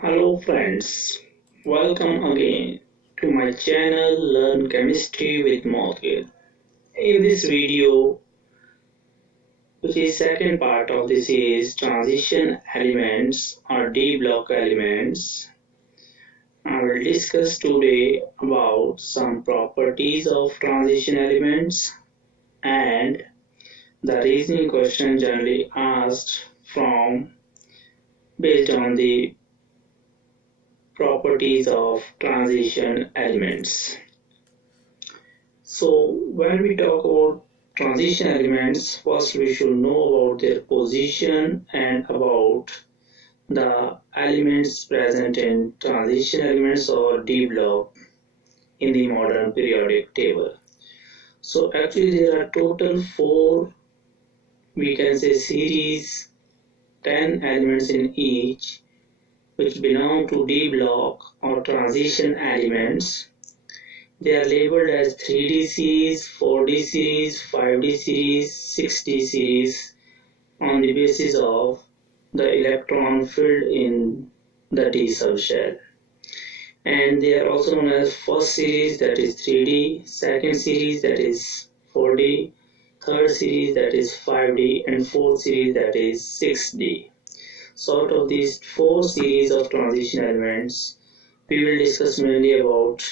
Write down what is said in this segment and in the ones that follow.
Hello friends, welcome again to my channel Learn Chemistry with Morgan. In this video, which is second part of the series Transition Elements or D block elements, I will discuss today about some properties of transition elements and the reasoning question generally asked from based on the properties of transition elements. So when we talk about transition elements, first we should know about their position and about the elements present in transition elements or D block in the modern periodic table. So actually there are total 4, we can say series, 10 elements in each which belong to D block or transition elements. They are labeled as 3D series, 4D series, 5D series, 6D series on the basis of the electron filled in the D subshell. And they are also known as first series, that is 3D, second series, that is 4D, third series, that is 5D, and fourth series, that is 6D. So out of these 4 series of transition elements, we will discuss mainly about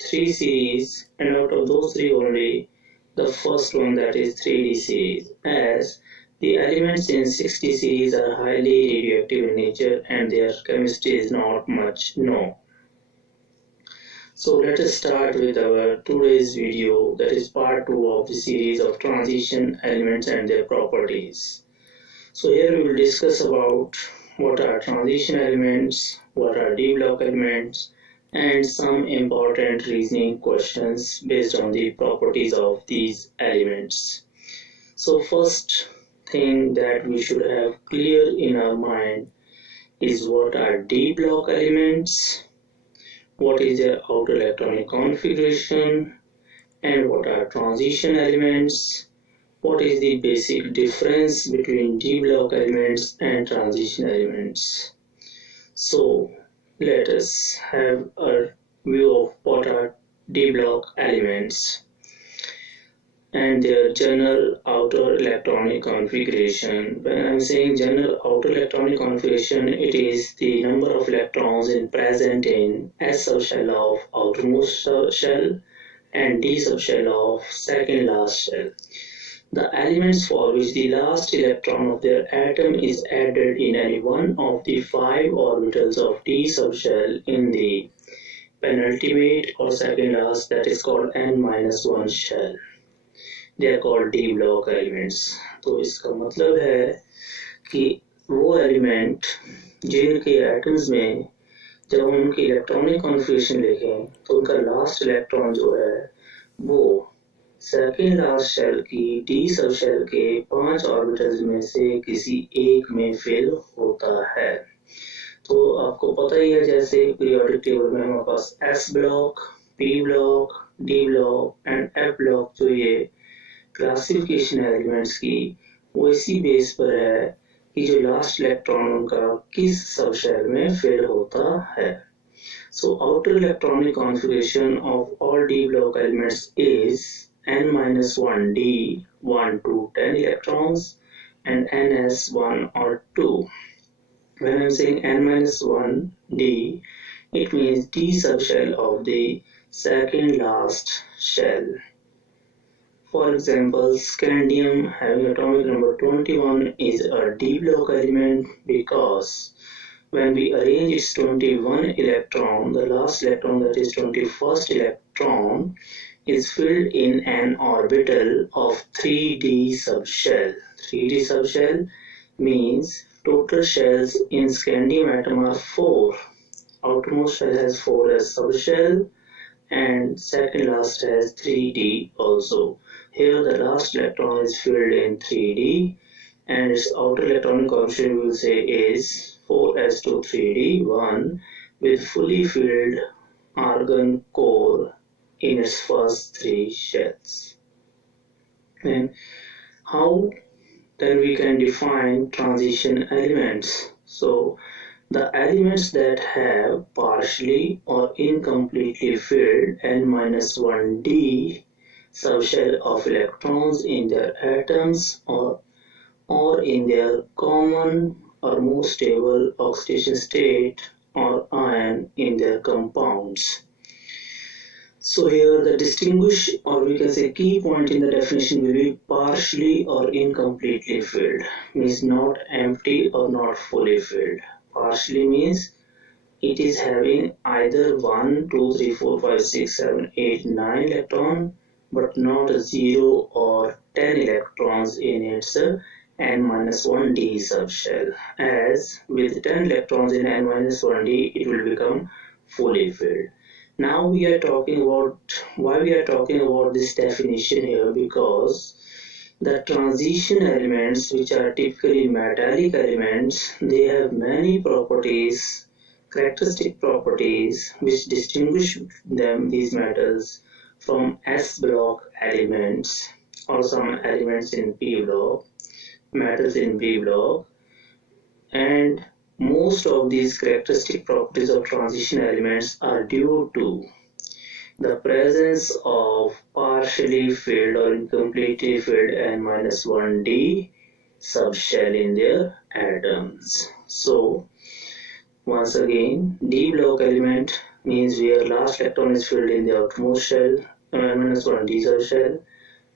3 series, and out of those 3 only the first one, that is 3D series, as the elements in 6D series are highly radioactive in nature and their chemistry is not much known. So let us start with our today's video, that is part 2 of the series of transition elements and their properties. So here we will discuss about what are transition elements, what are D block elements, and some important reasoning questions based on the properties of these elements. So first thing that we should have clear in our mind is what are D block elements, what is their outer electronic configuration, and what are transition elements. What is the basic difference between D block elements and transition elements? So let us have a view of what are D block elements and their general outer electronic configuration. When I am saying general outer electronic configuration, it is the number of electrons present in S subshell of outermost shell and D subshell of second last shell. The elements for which the last electron of their atom is added in any one of the 5 orbitals of D subshell in the penultimate or second last, that is called n-1 shell. They are called D block elements. तो इसका मतलब है कि वो element जिनके atoms में जब हम उनकी इलेक्ट्रॉनिक कॉन्फ़िगरेशन लिखें तो उनका लास्ट इलेक्ट्रॉन जो है वो सेकेंड लास्ट शेल की डी सब शेल के 5 ऑर्बिटल्स में से किसी एक में फिल होता है। तो आपको पता ही है जैसे पीरियोडिक टेबल में हमारे पास S block, P block, D block and F block, जो ये क्लासिफिकेशन है एलिमेंट्स की, वो इसी बेस पर है कि जो लास्ट इलेक्ट्रॉन उनका किस सब शेल में फिल होता है। So outer electronic configuration of all D block elements is n-1d 1 to 10 electrons and ns1 or 2. When I'm saying n-1d, it means D subshell of the second last shell. For example, scandium having atomic number 21 is a D block element because when we arrange its 21 electron, the last electron, that is 21st electron, is filled in an orbital of 3D subshell. 3D subshell means total shells in scandium atom are 4. Outermost shell has 4 as subshell and second last has 3D also. Here the last electron is filled in 3D and its outer electronic configuration we will say is 4s2-3d1 with fully filled argon core in its first 3 shells. And how then we can define transition elements? So The elements that have partially or incompletely filled n-1d subshell of electrons in their atoms or in their common or most stable oxidation state or ion in their compounds. So here the distinguish, or we can say key point in the definition will be partially or incompletely filled, means not empty or not fully filled. Partially means it is having either 1, 2, 3, 4, 5, 6, 7, 8, 9 electron, but not 0 or 10 electrons in its n-1d subshell. As with 10 electrons in n-1d, it will become fully filled. Now we are talking about, why we are talking about this definition here, because the transition elements, which are typically metallic elements, they have many properties, characteristic properties, which distinguish them, these metals, from S block elements or some elements in P block, metals in P block. And most of these characteristic properties of transition elements are due to the presence of partially filled or incompletely filled n-1d subshell in their atoms. So once again, D block element means where last electron is filled in the outermost shell, n-1d subshell,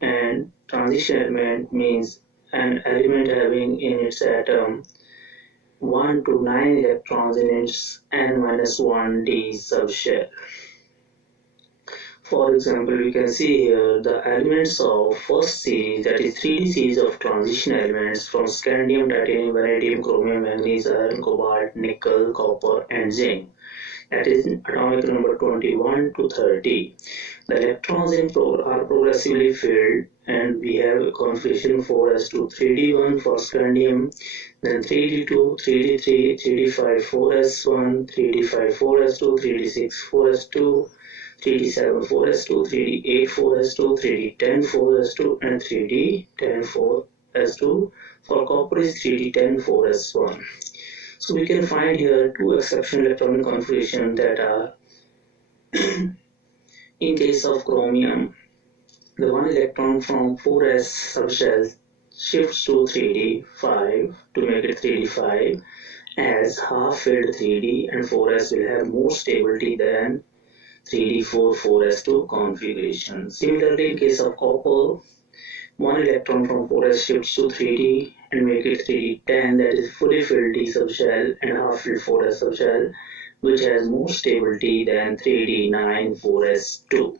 and transition element means an element having in its atom 1 to 9 electrons in its n-1d subshell. For example, we can see here the elements of first series, that is 3D series of transition elements from scandium, titanium, vanadium, chromium, manganese, iron, cobalt, nickel, copper, and zinc. That is atomic number 21 to 30. The electrons are progressively filled, and we have a configuration 4s2, 3d1 for scandium, then 3d2, 3d3, 3d5, 4s1, 3d5, 4s2, 3d6, 4s2, 3d7, 4s2, 3d8, 4s2, 3d10, 4s2, and 3d10, 4s2. For copper is 3d10, 4s1. So we can find here two exceptional electronic configurations that are in case of chromium, the one electron from 4s subshell shifts to 3d5 to make it 3d5, as half filled 3d and 4s will have more stability than 3d4, 4s2 configuration. Similarly, in case of copper, one electron from 4s shifts to 3d and make it 3d10, that is fully filled d subshell and half filled 4s subshell, which has more stability than 3d9, 4s2.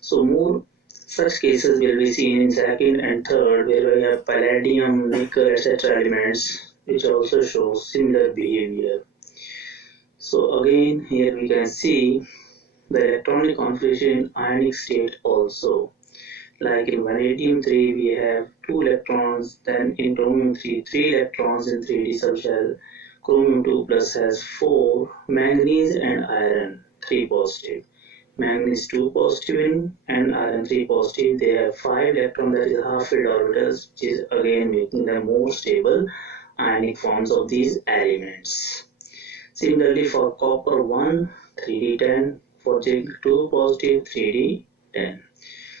So more such cases will be seen in second and third, where we have palladium, nickel, etc. elements, which also show similar behavior. So again, here we can see the electronic configuration in ionic state also. Like in vanadium 3 we have 2 electrons, then in chromium 3, 3 electrons in 3d subshell, chromium 2 plus has 4, manganese and iron 3 positive. Manganese 2 positive and iron 3 positive, they have 5 electrons, that is half filled orbitals, which is again making them more stable ionic forms of these elements. Similarly for copper 1, 3d10, for zinc 2 positive, 3d10.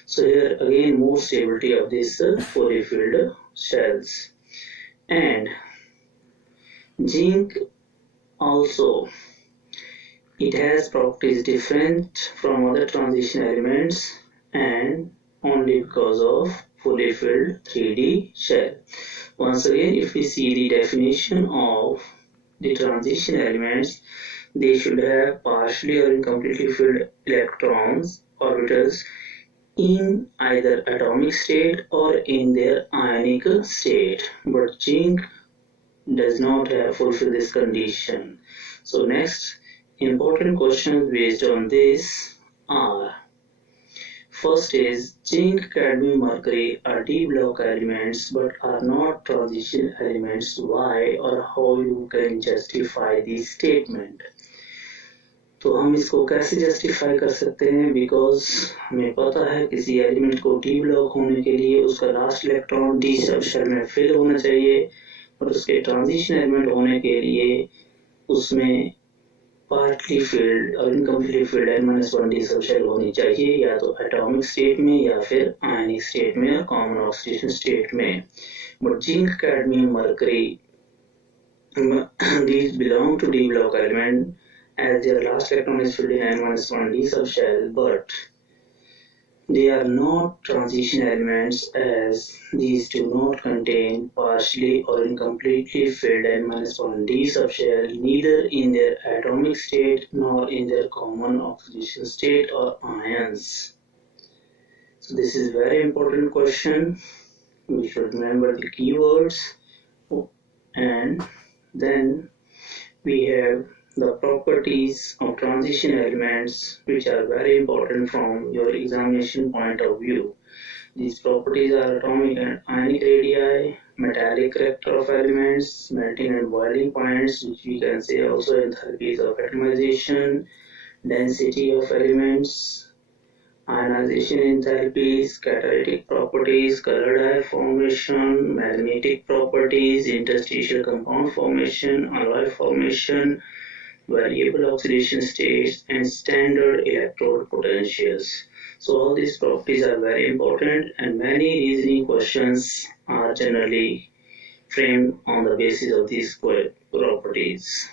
So here again more stability of these fully filled shells. And zinc also, it has properties different from other transition elements and only because of fully filled 3D shell. Once again, if we see the definition of the transition elements, they should have partially or incompletely filled electrons, orbitals, in either atomic state or in their ionic state. But zinc does not fulfill this condition. So next important questions based on this are: first is zinc, cadmium, mercury are D block elements but are not transition elements. Why or how you can justify this statement? तो हम इसको कैसे justify कर सकते हैं? Because हमें पता है किसी एलिमेंट को डी ब्लॉक होने के लिए उसका लास्ट इलेक्ट्रॉन डी सबशेल में फिल होना चाहिए और उसके ट्रांजिशन एलिमेंट होने के लिए उसमें पार्टली फील्ड और इनकम्प्लीट फील्ड n-1d सब शेल होनी चाहिए, या तो एटॉमिक स्टेट में या फिर आयनिक स्टेट में और कॉमन ऑक्सीडेशन स्टेट में. But zinc, cadmium, mercury, these belong to d block element as their last electron is filled in n-1d subshell, but they are not transition elements as these do not contain partially or incompletely filled n-1d subshell neither in their atomic state nor in their common oxidation state or ions. So this is very important question. We should remember the keywords, and then we have the properties of transition elements, which are very important from your examination point of view. These properties are atomic and ionic radii, metallic character of elements, melting and boiling points, which we can say also enthalpies of atomization, density of elements, ionization enthalpies, catalytic properties, color dye formation, magnetic properties, interstitial compound formation, alloy formation, variable oxidation states, and standard electrode potentials. So all these properties are very important, and many reasoning questions are generally framed on the basis of these properties.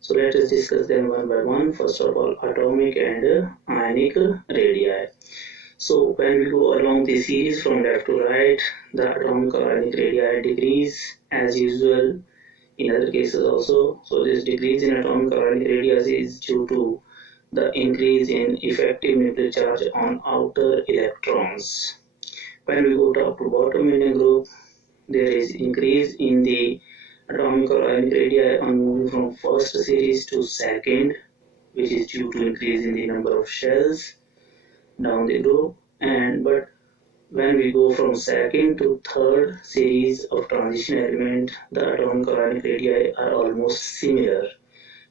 So let us discuss them one by one. First of all, atomic and ionic radii. So when we go along the series from left to right, the atomic or ionic radii decrease as usual in other cases also. So this decrease in atomic or ionic radii is due to the increase in effective nuclear charge on outer electrons. When we go top to bottom in a group, there is increase in the atomic or ionic radii on moving from first series to second, which is due to increase in the number of shells down the group. But when we go from second to third series of transition element, the atomic or ionic radii are almost similar,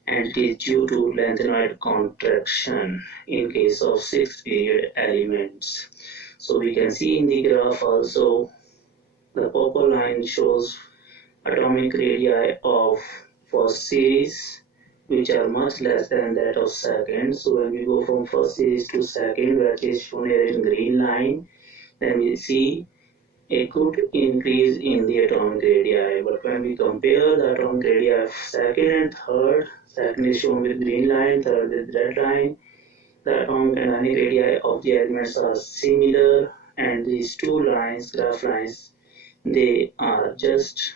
and it is due to lanthanoid contraction in case of 6th period elements. So we can see in the graph also, the purple line shows atomic radii of first series, which are much less than that of second. So when we go from first series to second, which is shown here in green line, then we see a good increase in the atomic radii. But when we compare the atomic radii of second and third, second is shown with green line, third with red line, the atomic and ionic radii of the elements are similar, and these two lines, graph lines, they are just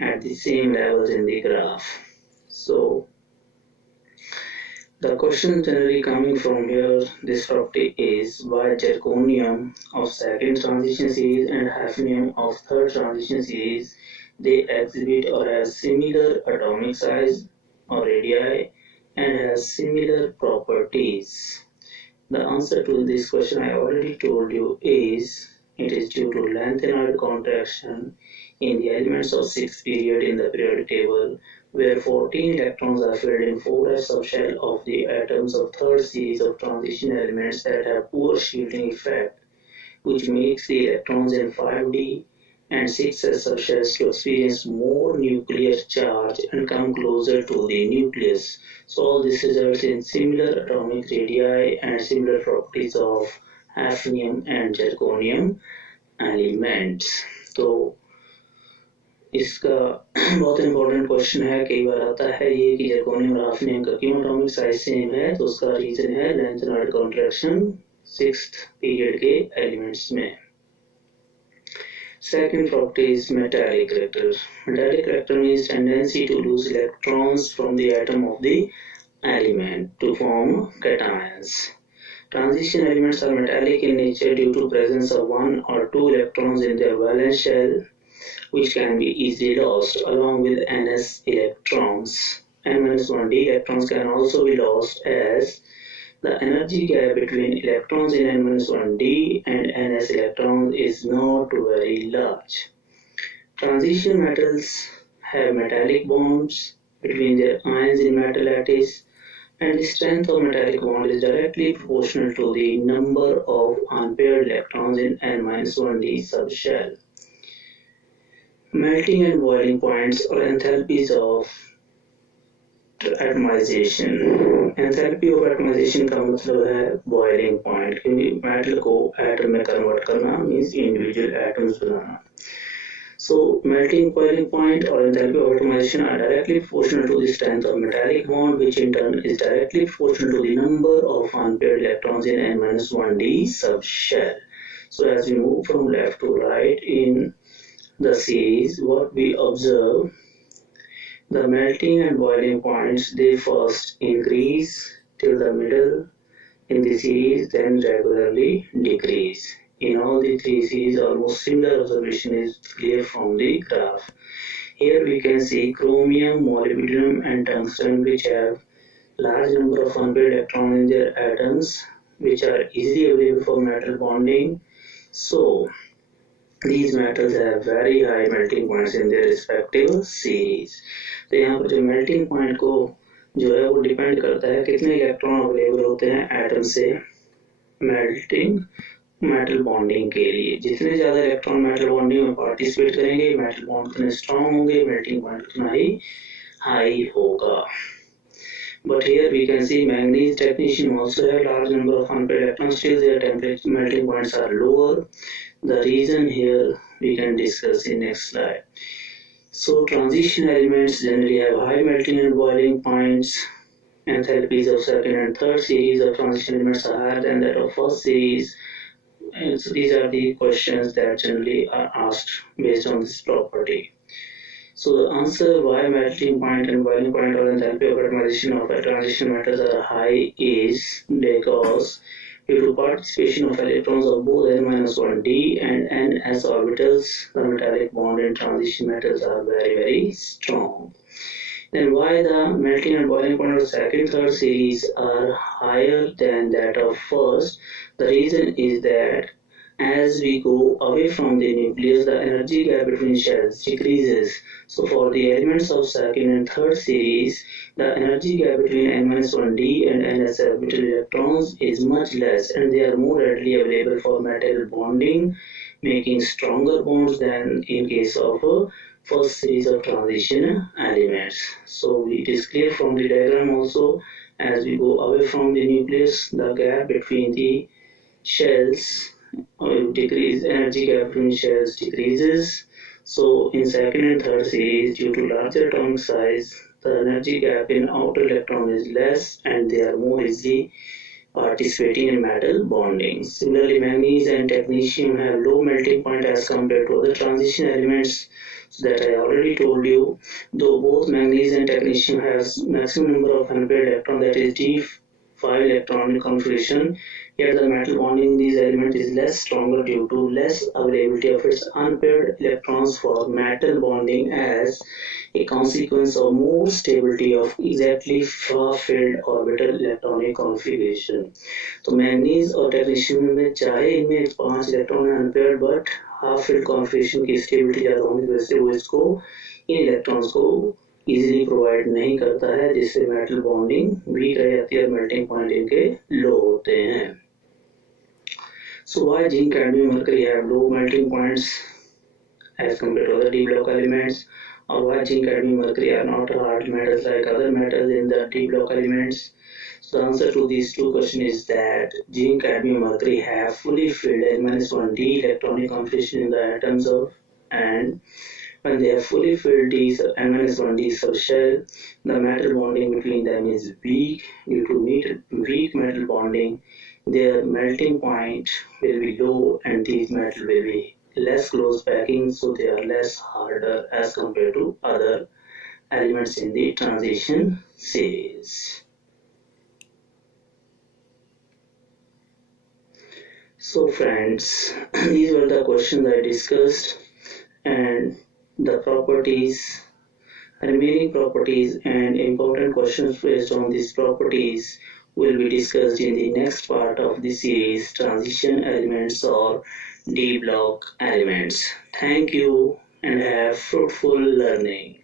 at the same levels in the graph. So the question generally coming from here, this property is why zirconium of second transition series and hafnium of third transition series, they exhibit or have similar atomic size or radii and have similar properties. The answer to this question I already told you is it is due to lanthanoid contraction in the elements of 6th period in the periodic table, where 14 electrons are filled in 4s subshell of the atoms of third series of transition elements that have poor shielding effect, which makes the electrons in 5d and 6s subshells to experience more nuclear charge and come closer to the nucleus. So all this results in similar atomic radii and similar properties of hafnium and zirconium elements. तो इसका बहुत important question है, कई बार आता है ये कि zirconium और hafnium का क्यों एटॉमिक साइज सेम है, तो उसका रीजन है lanthanoid contraction 6th पीरियड के एलिमेंट्स में. Second property is metallic character. Metallic character means tendency to lose electrons from the atom of the element to form cations. Transition elements are metallic in nature due to presence of 1 or 2 electrons in their valence shell, which can be easily lost along with ns electrons. n-1d electrons can also be lost as the energy gap between electrons in n-1d and ns electrons is not very large. Transition metals have metallic bonds between their ions in metal lattice, and the strength of metallic bond is directly proportional to the number of unpaired electrons in n-1d subshell. Melting and boiling points or enthalpies of atomisation. Enthalpy of atomisation का मतलब है boiling point, क्योंकि metal को atom में convert करना means individual atoms बनाना। So melting, boiling point or enthalpy of atomization are directly proportional to the strength of metallic bond, which in turn is directly proportional to the number of unpaired electrons in n-1d subshell. So as we move from left to right in the series, what we observe, the melting and boiling points, they first increase till the middle in the series, then regularly decrease. In all the three series, almost similar observation is clear from the graph. Here we can see chromium, molybdenum and tungsten, which have large number of unpaired electrons in their atoms, which are easily available for metal bonding. So these metals have very high melting points in their respective series. तो यहाँ पर जो melting point को जो है वो depend करता है कितने इलेक्ट्रॉन अवेलेबल होते हैं एटम से मेल्टिंग मेटल बॉन्डिंग के लिए। जितने ज्यादा इलेक्ट्रॉन मेटल बॉन्डिंग में पार्टिसिपेट करेंगे, मेटल बॉन्ड उतने स्ट्रॉन्ग होंगे, मेल्टिंग पॉइंट उतना ही हाई होगा। But here we can see manganese technetium also have large number of unpaired electrons, still their temperature melting points are lower. The reason here we can discuss in next slide. So transition elements generally have high melting and boiling points. Enthalpies of second and third series of transition elements are higher than that of first series. And so these are the questions that generally are asked based on this property. So the answer why melting point and boiling point or enthalpy of atomization of a transition metals are high is because due to participation of electrons of both n-1d and ns orbitals, the metallic bond in transition metals are very strong. Then why the melting and boiling point of second, third series are higher than that of first? The reason is that as we go away from the nucleus, the energy gap between shells decreases. So for the elements of second and third series, the energy gap between n-1d and ns orbital electrons is much less, and they are more readily available for metal bonding, making stronger bonds than in case of first series of transition elements. So it is clear from the diagram also, as we go away from the nucleus, the gap between the shells decrease, energy gap between shells decreases. So in second and third series, due to larger atomic size, the energy gap in outer electron is less and they are more easily participating in metal bonding. Similarly, manganese and technetium have low melting point as compared to other transition elements that I already told you. Though both manganese and technetium has maximum number of unpaired electron, that is d5 electron configuration, yet the metal bonding in these elements is less stronger due to less availability of its unpaired electrons for metal bonding as a consequence of more stability of exactly far-filled orbital electronic configuration. तो manganese और technetium में चाहे इनमें 5 electron है unpaired, but half filled configuration की stability ज़्यादा होने की वजह से वो इसको इन इलेक्ट्रॉन्स को इजीली प्रोवाइड नहीं करता है, जिससे मेटल बॉन्डिंग वीक रह जाती है और मेल्टिंग पॉइंट इनके लो होते हैं। So why zinc, cadmium, mercury have low melting points as compared to other D block elements, or why zinc, cadmium, mercury are not hard metals like other metals in the D block elements? So the answer to these two questions is that zinc, cadmium, mercury have fully filled n-1d electronic configuration in the atoms of, and when they have fully filled these n-1d subshell, the metal bonding between them is weak. Due to weak metal bonding, their melting point will be low and these metals will be less close packing, so they are less harder as compared to other elements in the transition series. So friends, these were the questions I discussed, and the properties, remaining properties and important questions based on these properties will be discussed in the next part of the series, transition elements or D block elements. Thank you and have fruitful learning.